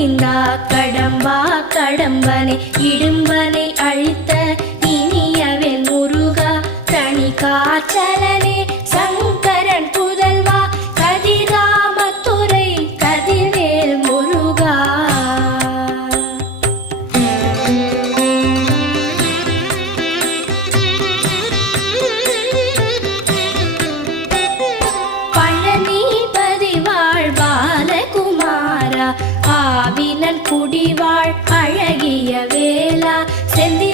இந்தா கடம்பா கடம்பனை இடும்பனை அழித்த இனியவன் முருகா தனி காச்சலனே சங்கரன் புதல்வா கதிராமத்துறை கதிர்வேல் முருகா. பழனிபதி வாழ் பாலகுமாரா ஆவினன் குடிவாழ் அழகிய வேளா செந்தி